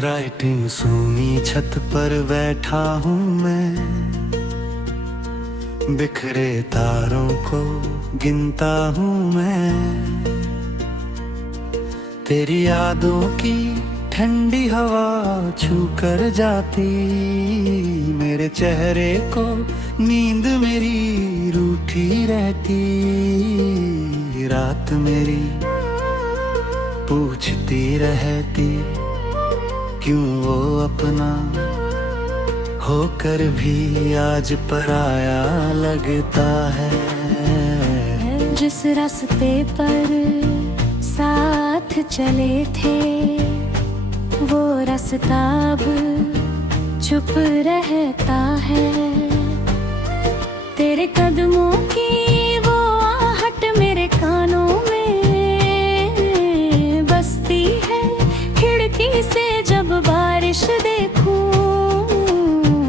Writing सूनी छत पर बैठा हूँ मैं, बिखरे तारों को गिनता हूँ मैं। तेरी यादों की ठंडी हवा छू कर जाती मेरे चेहरे को, नींद मेरी रूठी रहती। रात मेरी पूछती रहती क्यों वो अपना होकर भी आज पराया लगता है। जिस रास्ते पर साथ चले थे वो रास्ता अब चुप रहता है। तेरे कदमों की वो आहट मेरे कानों में बसती है। खिड़की से जब बारिश देखूं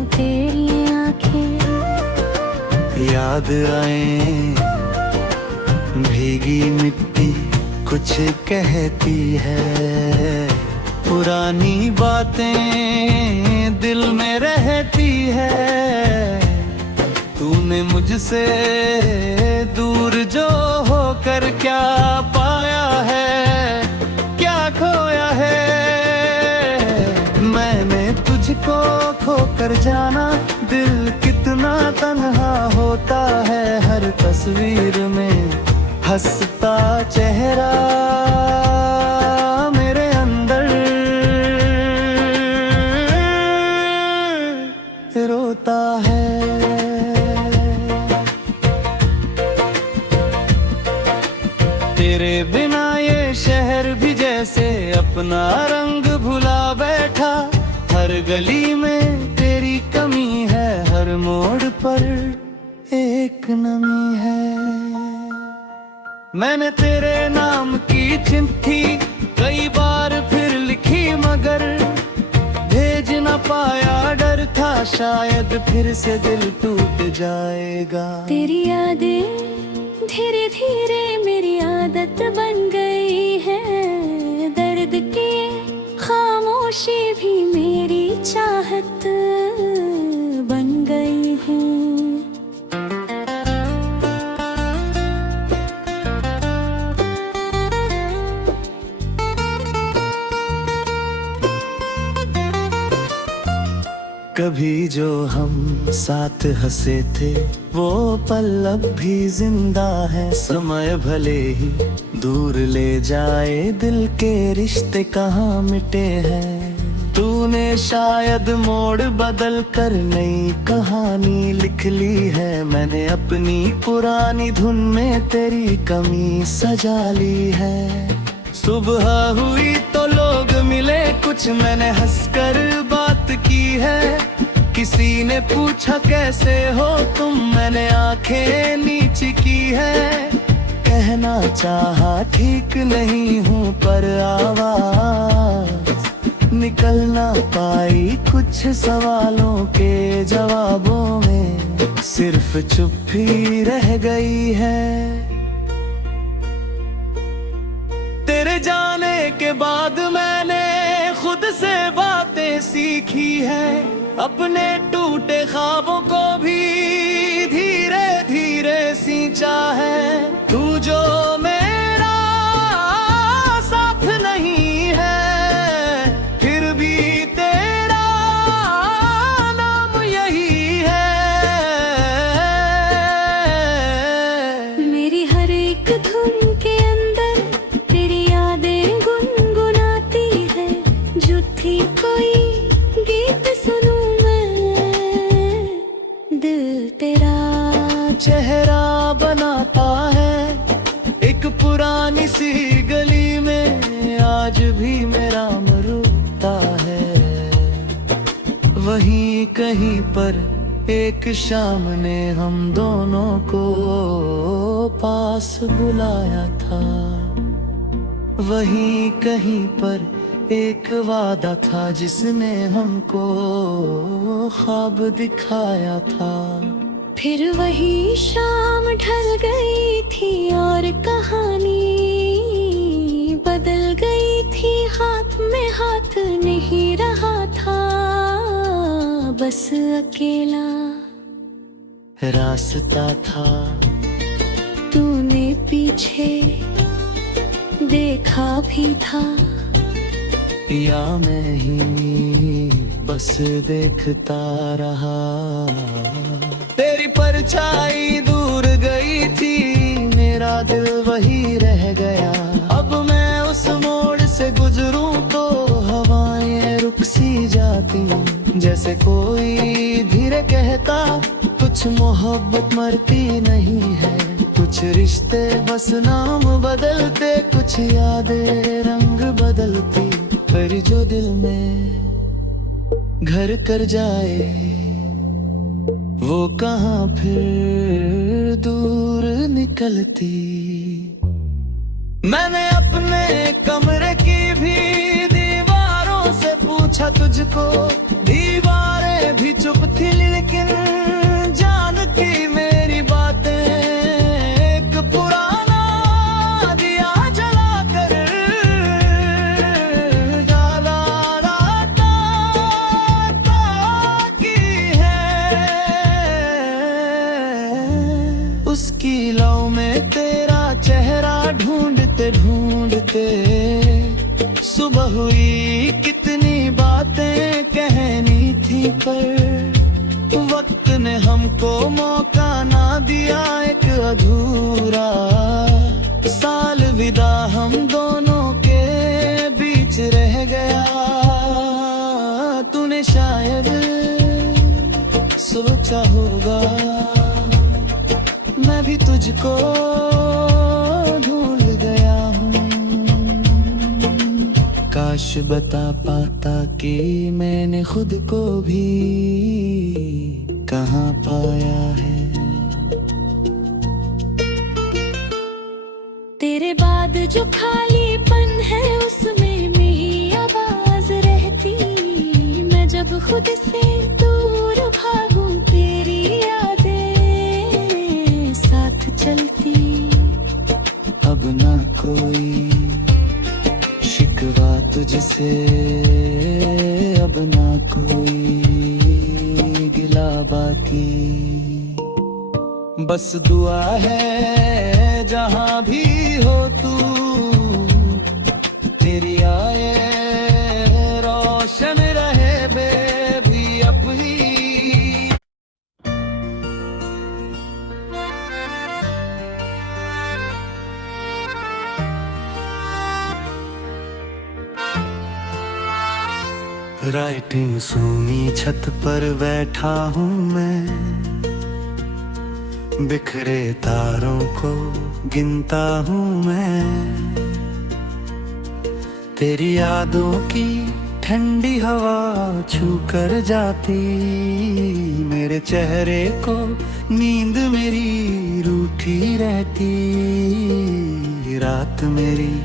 तेरी आंखें याद आए, भीगी मिट्टी कुछ कहती है। पुरानी बातें दिल में रहती है। तूने मुझसे दूर जो होकर क्या पाया है, क्या खोया है। मैंने तुझको खोकर जाना, दिल कितना तन्हा होता है। हर तस्वीर में हंसता चेहरा मेरे अंदर रोता है। तेरे बिना ये शहर भी जैसे अपना रंग भुला बैठा। हर गली में तेरी कमी है, हर मोड़ पर एक नमी है। मैंने तेरे नाम की चिट्ठी कई बार फिर लिखी, मगर भेज न पाया। डर था शायद फिर से दिल टूट जाएगा। तेरी यादें धीरे धीरे मेरी आदत बन गई है। दर्द की खामोशी भी मेरी चाहत बन गई है। कभी जो हम साथ हंसे थे वो पल अब भी जिंदा है। समय भले ही दूर ले जाए, दिल के रिश्ते कहाँ मिटे हैं। तूने शायद मोड़ बदल कर नई कहानी लिख ली है। मैंने अपनी पुरानी धुन में तेरी कमी सजा ली है। सुबह हुई तो लोग मिले, कुछ मैंने हंसकर बात की है। किसी ने पूछा कैसे हो तुम, मैंने आंखें नीची की है। कहना चाहा ठीक नहीं हूँ पर आवाज निकल ना पाई कुछ सवालों के जवाबों में। सिर्फ चुप्पी रह गई है। तेरे जाने के बाद मैंने खुद से बातें सीखी है। अपने टूटे ख्वाबों को भी धीरे धीरे सींचा है। तू जो मेरा साथ नहीं है, फिर भी तेरा नाम यही है। मेरी हर एक धुन के अंदर तेरी यादें गुनगुनाती है। जो थी कोई गीत सुनूं मैं, दिल तेरा चेहरा बनाता है। एक पुरानी सी गली में आज भी मेरा रुकता है। वहीं कहीं पर एक शाम ने हम दोनों को पास बुलाया था। वहीं कहीं पर एक वादा था जिसने हमको ख्वाब दिखाया था। फिर वही शाम ढल गई थी और कहानी बदल गई थी। हाथ में हाथ नहीं ही रहा था बस अकेला। रास्ता था तूने पीछे देखा भी था, या मैं ही बस देखता रहा। तेरी परछाई दूर गई थी, मेरा दिल वही रह गया। अब मैं उस मोड़ से गुजरूं तो हवाएं रुक सी जाती, जैसे कोई धीरे कहता कुछ मोहब्बत मरती नहीं है। कुछ रिश्ते बस नाम बदलते, कुछ यादें रंग बदलती, पर जो दिल में घर कर जाए वो कहाँ फिर दूर निकलती। मैंने अपने कमरे की भी दीवारों से पूछा तुझको, दीवारें भी चुप थी लेकिन जानती मेरी बातें। एक पुराना दिया जलाकर डाला राता की है, उसकी लौ में तेरा चेहरा ढूंढते ढूंढते सुबह हुई। कितनी बातें कहनी थी पर वक्त ने हमको मौका ना दिया। एक अधूरा साल विदा हम दोनों के बीच रह गया। तूने शायद सोचा होगा मैं भी तुझको ढूंढ गया हूँ। काश बता पाता कि मैंने खुद को भी कहाँ पाया है। तेरे बाद जो खालीपन है उसमें मेरी आवाज रहती। मैं जब खुद से दूर भागूं तेरी यादें साथ चलती। अब ना कोई शिकवा तुझसे, अब ना कोई गिला बाकी। बस दुआ है जहां भी हो तू, तेरी आए रोशन रहे बेबी अपनी। राइटिंग सूनी छत पर बैठा हूँ मैं, बिखरे तारों को गिनता हूँ मैं। तेरी यादों की ठंडी हवा छू कर जाती, मेरे चेहरे को नींद मेरी रूठी रहती। रात मेरी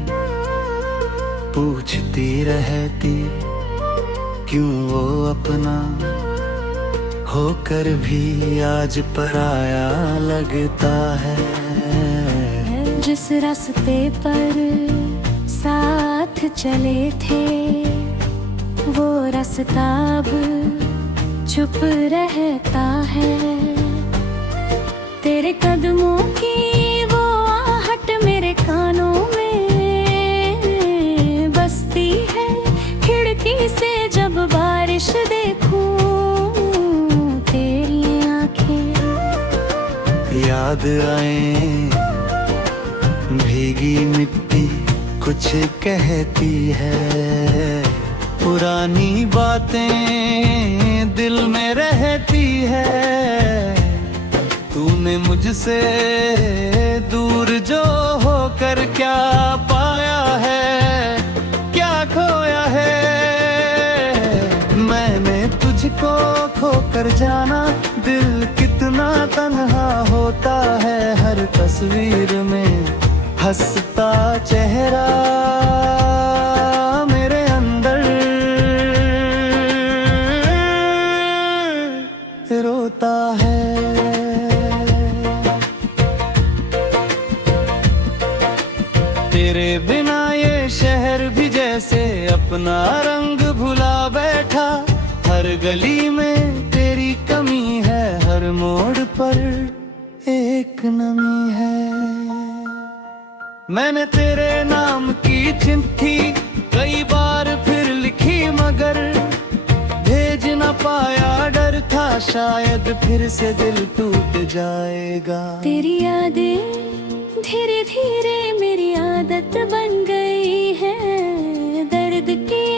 पूछती रहती क्यों वो अपना होकर भी आज पराया लगता है। जिस रास्ते पर साथ चले थे वो रास्ता अब चुप रहता है। तेरे कदमों की वो आहट मेरे कानों में बसती है। खिड़की से जब बारिश देखूं तेरी आंखें याद आए। भीगी मिट्टी कुछ कहती है, पुरानी बातें दिल में रहती है। तूने मुझसे दूर जो होकर क्या पाया है, क्या खोया है। मैंने तुझको खोकर जाना, दिल कितना तन्हा होता है। हर तस्वीर में हंसता चेहरा मेरे अंदर रोता है। तेरे बिना ये शहर भी जैसे अपना रंग भुला गली में तेरी कमी है, हर मोड़ पर एक नमी है। मैंने तेरे नाम की चिट्ठी कई बार फिर लिखी, मगर भेज न पाया, डर था शायद फिर से दिल टूट जाएगा। तेरी यादें धीरे धीरे मेरी आदत बन गई है, दर्द की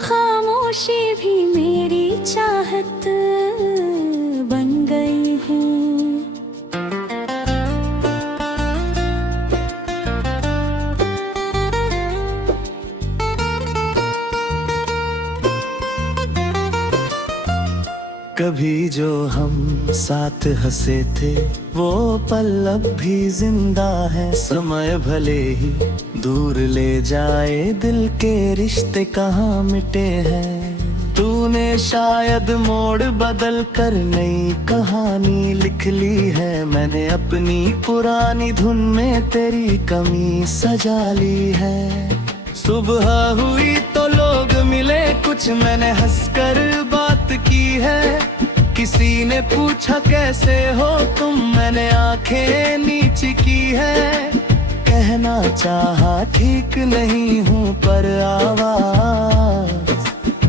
खामोशी भी मेरी चाहत बन गई है। कभी जो हम साथ हंसे थे वो पल अब भी जिंदा है। समय भले ही दूर ले जाए, दिल के रिश्ते कहाँ मिटे हैं। तूने शायद मोड़ बदल कर नई कहानी लिख ली है। मैंने अपनी पुरानी धुन में तेरी कमी सजा ली है। सुबह हुई तो लोग मिले, कुछ मैंने हंसकर बात की है। किसी ने पूछा कैसे हो तुम, मैंने आंखें नीची की है। कहना चाहा ठीक नहीं हूँ, पर आवाज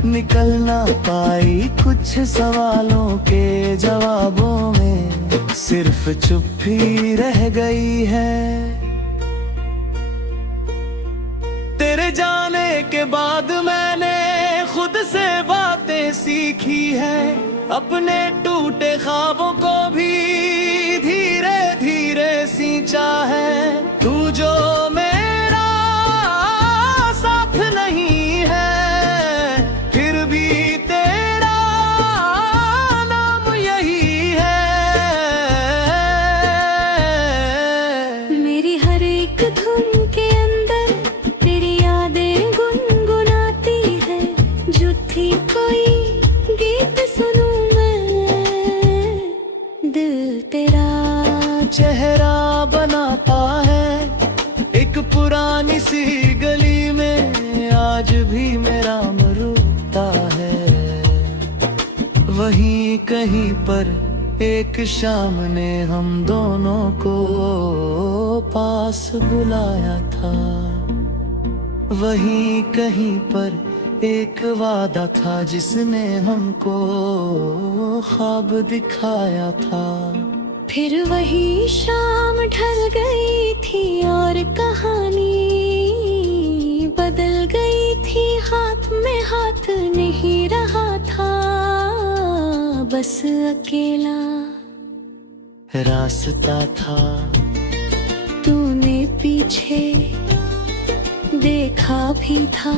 निकल ना पाई। कुछ सवालों के जवाबों में सिर्फ चुप्पी रह गई है। तेरे जाने के बाद मैंने खुद से बातें सीखी है। अपने टूटे ख्वाबों को भी धीरे धीरे सींचा है। तू जो मेरा साथ नहीं है, फिर भी तेरा नाम यही है। मेरी हर एक धुन के अंदर तेरी यादें गुनगुनाती है। जो थी कोई गीत सुनूं मैं, दिल तेरा चेहरा बनाता है। एक पुरानी सी गली में आज भी मेरा रुकता है। वहीं कहीं पर एक शाम ने हम दोनों को पास बुलाया था। वहीं कहीं पर एक वादा था जिसने हमको ख्वाब दिखाया था। फिर वही शाम ढल गई थी और कहानी बदल गई थी। हाथ में हाथ नहीं रहा था, बस अकेला रास्ता था। तूने पीछे देखा भी था,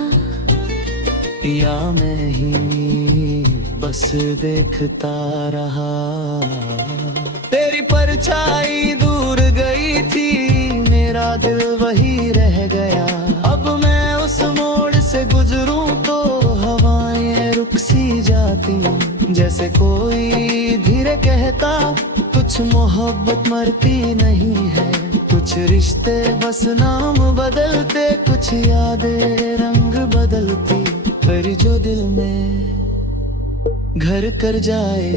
या मैं ही बस देखता रहा। तेरी परछाई दूर गई थी, मेरा दिल वही रह गया। अब मैं उस मोड़ से गुजरूं तो हवाएं रुक सी जाती। जैसे कोई धीरे कहता, कुछ मोहब्बत मरती नहीं है। कुछ रिश्ते बस नाम बदलते, कुछ यादें रंग बदलती। पर जो दिल में घर कर जाए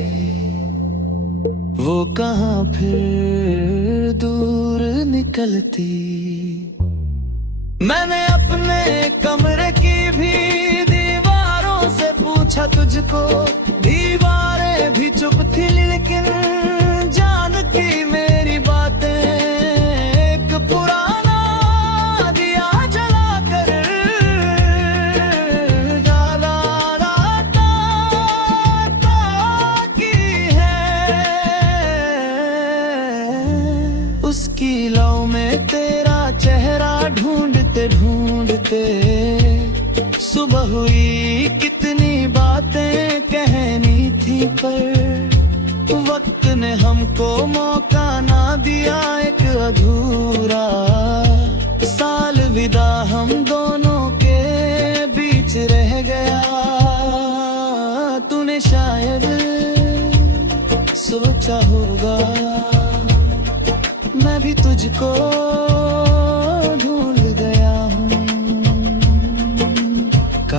वो कहाँ फिर दूर निकलती। मैंने अपने कमरे की भी दीवारों से पूछा तुझको। दीवारें भी चुप थी लेकिन जान की मेरी बातें। एक पुराना दिया जला कर उसकी लौ में तेरा चेहरा ढूंढते ढूंढते सुबह हुई। कितनी बातें कहनी थी पर वक्त ने हमको मौका ना दिया। एक अधूरा साल विदा हम दोनों के बीच रह गया। तूने शायद सोचा होगा मैं भी तुझको ढूंढ गया हूँ।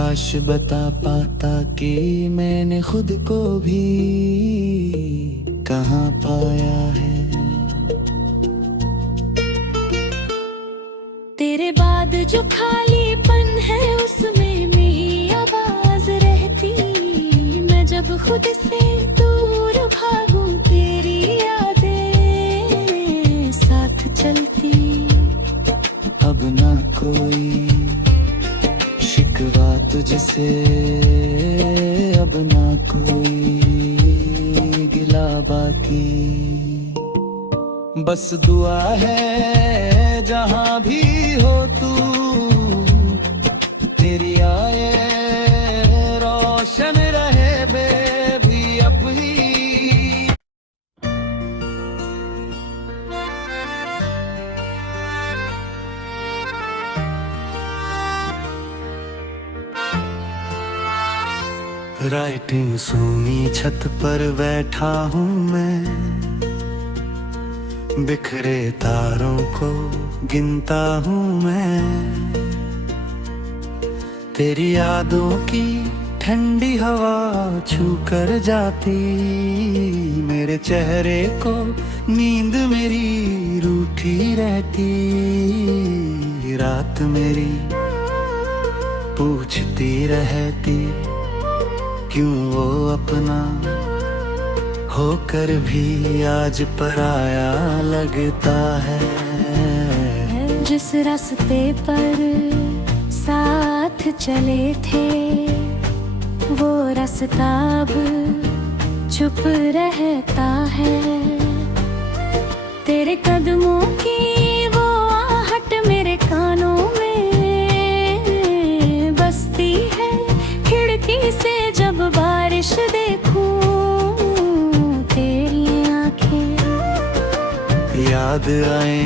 काश बता पाता कि मैंने खुद को भी कहाँ पाया है। तेरे बाद जो खालीपन है उसमें मेरी आवाज रहती। मैं जब खुद से दूर भागूं तेरी यादें साथ चलती। अब ना कोई शिकवा तुझसे, अब ना कोई गिला बाकी। बस दुआ है जहां भी हो तू, तेरी आए रोशन रहे बेबी अपनी। राइटिंग सूनी छत पर बैठा हूँ मैं, बिखरे तारों को गिनता हूँ मैं। तेरी यादों की ठंडी हवा छू कर जाती, मेरे चेहरे को नींद मेरी रूठी रहती। रात मेरी पूछती रहती, क्यों वो अपना होकर भी आज पराया लगता है। जिस रास्ते पर साथ चले थे वो रास्ता अब चुप रहता है। तेरे कदमों की वो आहट मेरे कानों में बसती है। खिड़की से जब बारिश देखूं याद आए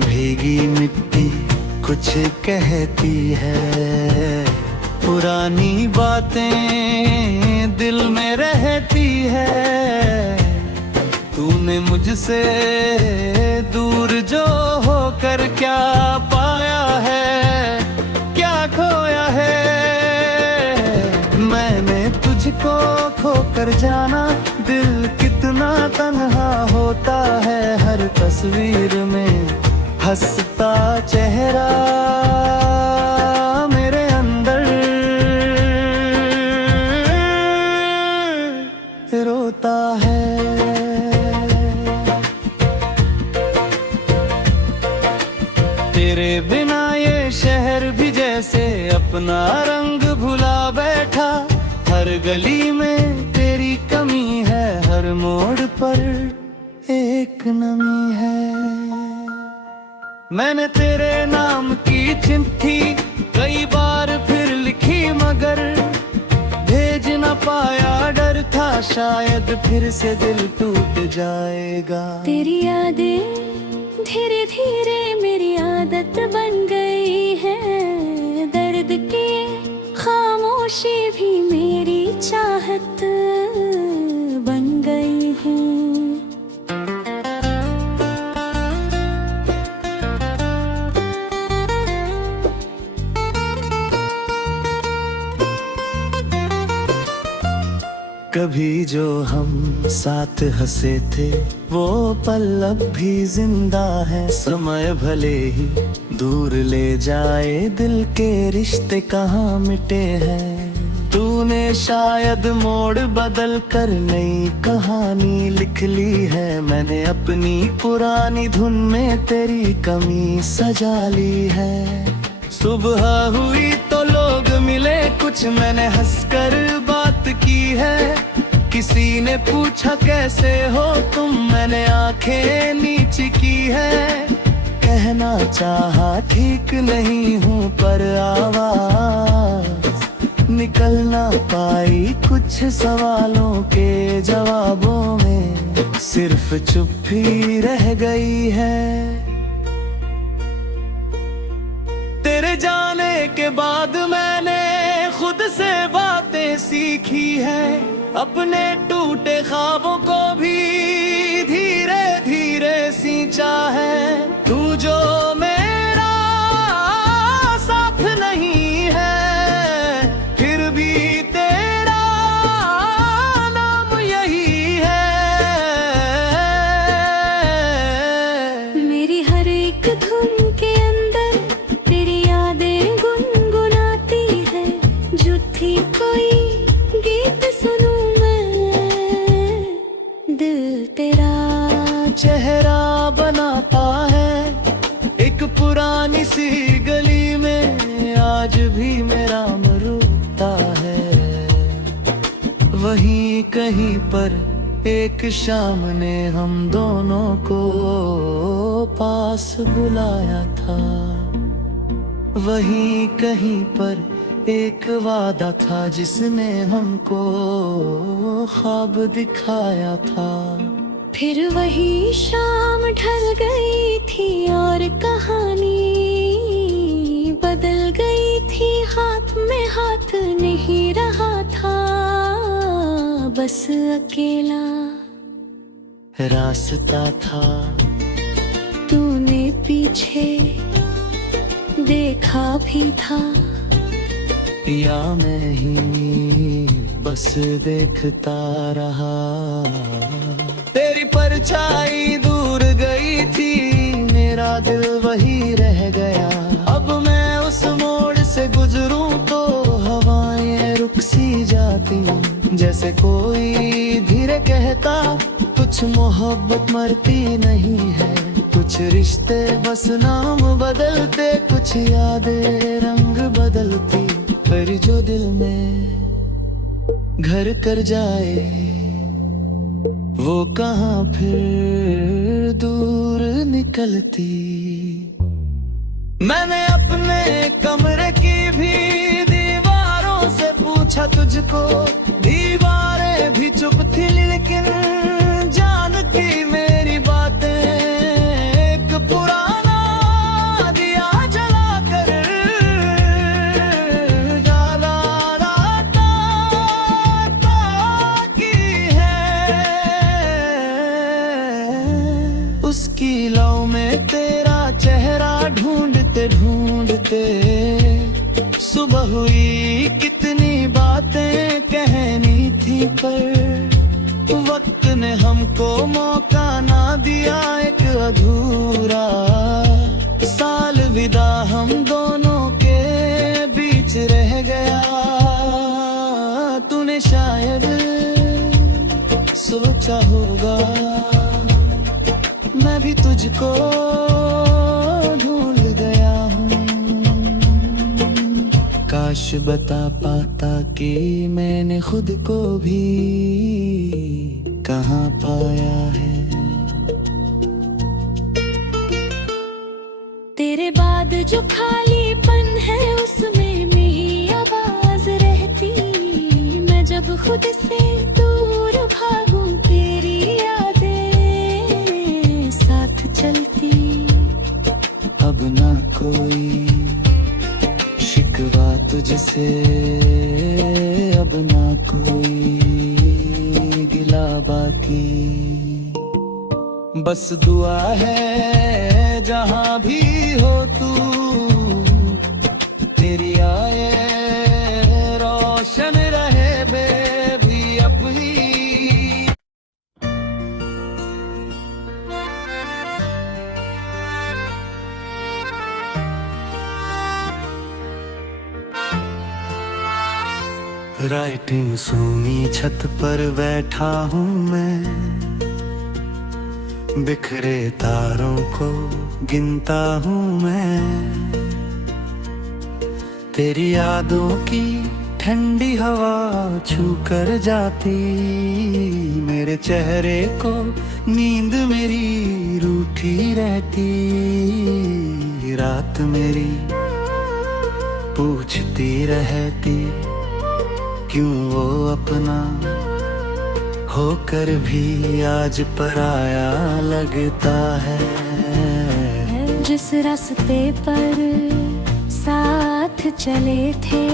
भीगी मिट्टी कुछ कहती है। पुरानी बातें दिल में रहती है। तूने मुझसे दूर जो होकर क्या पाया है, क्या खोया है। मैंने तुझको खोकर जाना, दिल कितना तन्हा होता है। हर तस्वीर में हंसता चेहरा मेरे अंदर रोता है। तेरे बिना ये शहर भी जैसे अपना रंग भुला बैठा। हर गली में तेरी कमी है, हर मोड़ पर एक नमी है। मैंने तेरे नाम की चिट्ठी कई बार फिर लिखी, मगर भेज न पाया। डर था शायद फिर से दिल टूट जाएगा। तेरी यादें धीरे धीरे मेरी आदत बन गई है। दर्द की खामोशी भी मेरी चाहत बन गई है। कभी जो हम साथ हंसे थे वो पल अब भी जिंदा है। समय भले ही दूर ले जाए, दिल के रिश्ते कहाँ मिटे हैं। तूने शायद मोड़ बदल कर नई कहानी लिख ली है। मैंने अपनी पुरानी धुन में तेरी कमी सजा ली है। सुबह हुई तो लोग मिले, कुछ मैंने हंसकर बात की है। किसी ने पूछा कैसे हो तुम, मैंने आंखें नीची की है। कहना चाहा ठीक नहीं हूँ, पर आवाज निकल ना पाई। कुछ सवालों के जवाबों में सिर्फ चुप्पी रह गई है। तेरे जाने के बाद मैंने खुद से बातें सीखी है। अपने टूटे ख्वाबों को भी धीरे धीरे सींचा है। तू जो मेरा साथ नहीं है, चेहरा बनाता है। एक पुरानी सी गली में आज भी मेरा रुकता है। वहीं कहीं पर एक शाम ने हम दोनों को पास बुलाया था। वहीं कहीं पर एक वादा था जिसने हमको ख्वाब दिखाया था। फिर वही शाम ढल गई थी और कहानी बदल गई थी। हाथ में हाथ नहीं रहा था, बस अकेला रास्ता था। तूने पीछे देखा भी था या मैं ही बस देखता रहा। तेरी परछाई दूर गई थी, मेरा दिल वही रह गया। अब मैं उस मोड़ से गुजरूं तो हवाएं रुक सी जाती। जैसे कोई धीरे कहता कुछ मोहब्बत मरती नहीं है। कुछ रिश्ते बस नाम बदलते, कुछ यादें रंग बदलती। पर जो दिल में घर कर जाए वो कहाँ फिर दूर निकलती। मैंने अपने कमरे की भी दीवारों से पूछा तुझको। दीवारें भी चुप थी लेकिन जानती मेरी बातें। एक पुराना दिया जलाकर डाला राता की है। उसकी लौ में तेरा चेहरा ढूंढते ढूंढते सुबह हुई। कितनी बातें कहनी थी पर वक्त ने हमको मौका ना दिया। एक अधूरा साल विदा हम दोनों के बीच रह गया। तूने शायद सोचा होगा मैं भी तुझको ढूंढ गया हूँ। काश बता पाता कि मैंने खुद को भी कहाँ पाया है। तेरे बाद जो खालीपन है उसमें मेरी आवाज रहती। मैं जब खुद से दूर भागूं तेरी यादें साथ चलती। अब ना कोई शिकवा तुझसे, अब ना कोई गिला बाकी। बस दुआ है जहां भी हो तू, तेरी आए रोशन रहे बेबी अपनी। राइटिंग सूनी छत पर बैठा हूँ मैं। बिखरे तारों को गिनता हूँ मैं। तेरी यादों की ठंडी हवा छू कर जाती। मेरे चेहरे को नींद मेरी रूठी रहती। रात मेरी पूछती रहती क्यों वो अपना होकर भी आज पराया लगता है। जिस रास्ते पर साथ चले थे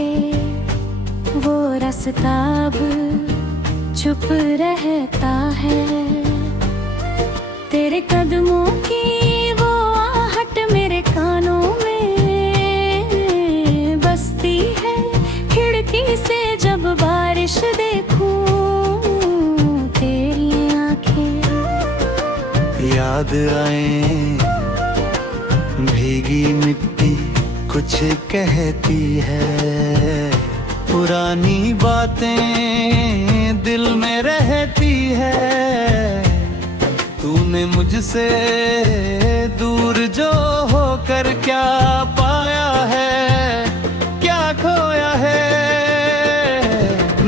वो रास्ता अब चुप रहता है। तेरे कदमों की वो आहट मेरे कानों में बसती है। खिड़की से जब बारिश देखूं तेरी आंखें याद आए। भीगी मिट्टी कुछ कहती है। पुरानी बातें दिल में रहती है। तूने मुझ तुझसे दूर जो होकर क्या पाया है, क्या खोया है।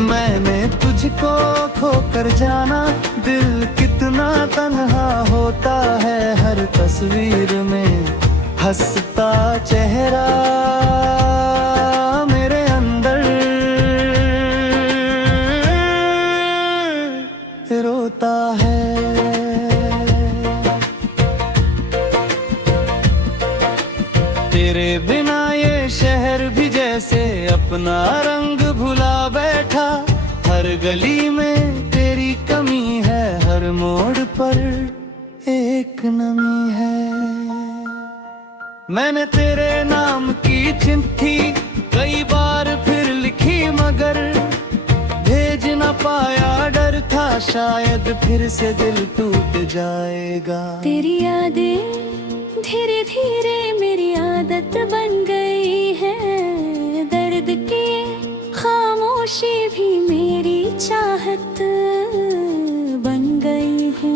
मैंने तुझको खोकर जाना, दिल कितना तन्हा होता है। हर तस्वीर में हंसता चेहरा मेरे अंदर रोता है। तेरे बिना ये शहर भी जैसे अपना रंग भुला बैठा। हर गली में तेरी कमी है, हर मोड़ पर एक नमी है। मैंने तेरे नाम की चिट्ठी कई बार फिर लिखी, मगर भेज न पाया। डर था शायद फिर से दिल टूट जाएगा। तेरी यादें धीरे धीरे मेरी आदत बन गई है। दर्द की खामोशी भी मेरी चाहत बन गई है।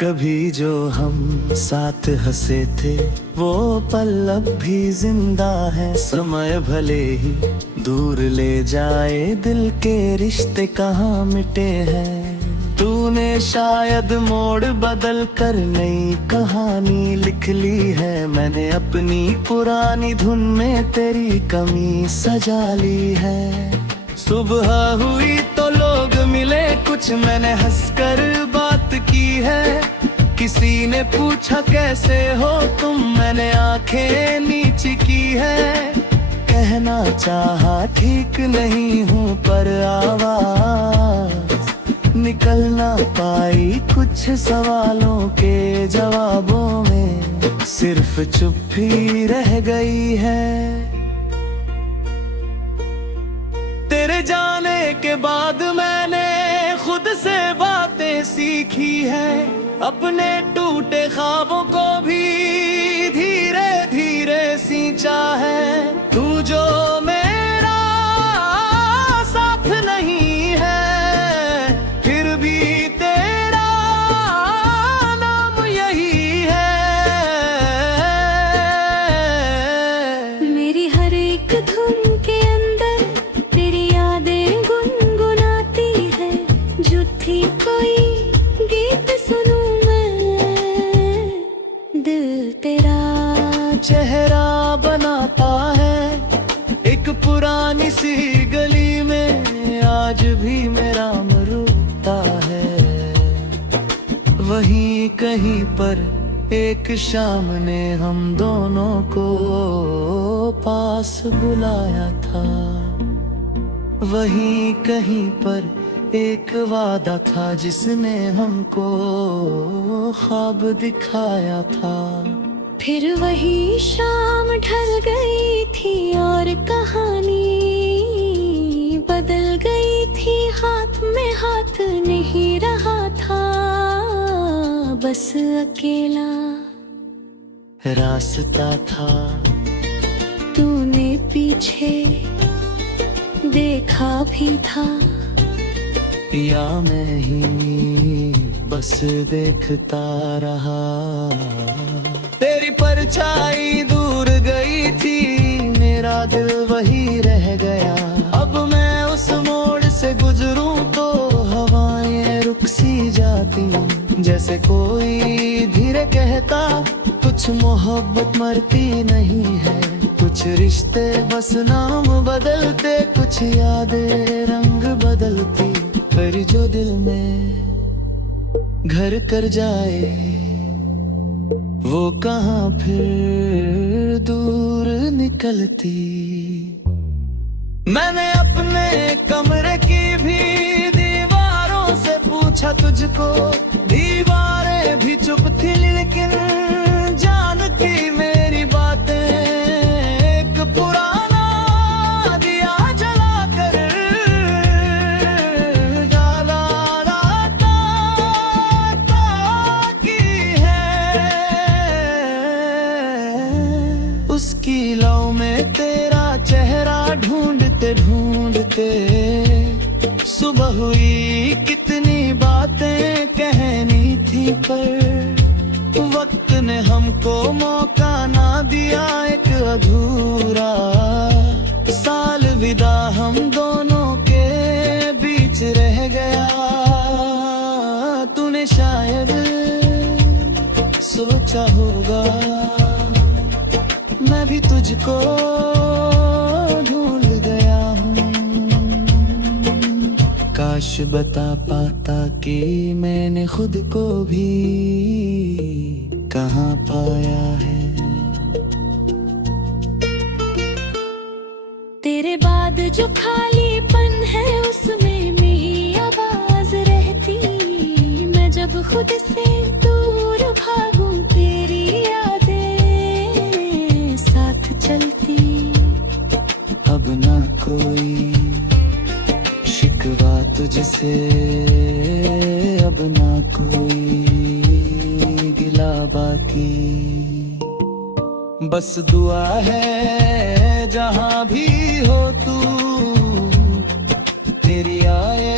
कभी जो हम साथ हंसे थे, वो पल अब भी जिंदा है। समय भले ही दूर ले जाए, दिल के रिश्ते कहाँ मिटे हैं। तूने शायद मोड़ बदल कर नई कहानी लिख ली है। मैंने अपनी पुरानी धुन में तेरी कमी सजा ली है। सुबह हुई तो लोग मिले, कुछ मैंने हंसकर बात की है। किसी ने पूछा कैसे हो तुम, मैंने आंखें नीची की है। कहना चाहा ठीक नहीं हूँ, पर आवाज निकल ना पाई। कुछ सवालों के जवाबों में सिर्फ चुप ही रह गई है। तेरे जाने के बाद मैंने खुद से बातें सीखी है। अपने टूटे ख्वाबों को भी धीरे धीरे सींचा है। तू जो मेरा साथ नहीं है, फिर भी तेरा नाम यही है। मेरी हर एक धुन के अंदर तेरी यादें गुनगुनाती है। जो थी कोई गीत सुनूं मैं, दिल तेरा चेहरा बनाता है। एक पुरानी सी गली में आज भी मेरा रुकता है। वहीं कहीं पर एक शाम ने हम दोनों को पास बुलाया था। वहीं कहीं पर एक वादा था जिसने हमको ख्वाब दिखाया था। फिर वही शाम ढल गई थी और कहानी बदल गई थी। हाथ में हाथ नहीं रहा था, बस अकेला रास्ता था। तूने पीछे देखा भी था, या मैं ही बस देखता रहा। तेरी परछाई दूर गई थी, मेरा दिल वही रह गया। अब मैं उस मोड़ से गुजरूं तो हवाएं रुक सी जाती। जैसे कोई धीरे कहता, कुछ मोहब्बत मरती नहीं है। कुछ रिश्ते बस नाम बदलते, कुछ यादें रंग बदलती। पर जो दिल में घर कर जाए, वो कहाँ फिर दूर निकलती। मैंने अपने कमरे की भी दीवारों से पूछा तुझको। दीवारें भी चुप थी, लेकिन जानती मेरी बातें। एक पुराना दिया जलाकर डाला राता की है। हुई कितनी बातें कहनी थी, पर वक्त ने हमको मौका ना दिया एक अधूरा साल विदा हम दोनों के बीच रह गया। तूने शायद सोचा होगा मैं भी तुझको ढूंढ गया हूँ। काश बता पाता कि मैंने खुद को भी कहाँ पाया है। तेरे बाद जो खालीपन है उसमें मेरी आवाज रहती। मैं जब खुद से दूर भागूं तेरी यादें साथ चलती। अब ना कोई शिकवा तुझसे, अब ना कोई गिला बाकी। बस दुआ है जहां भी हो तू, तेरी आए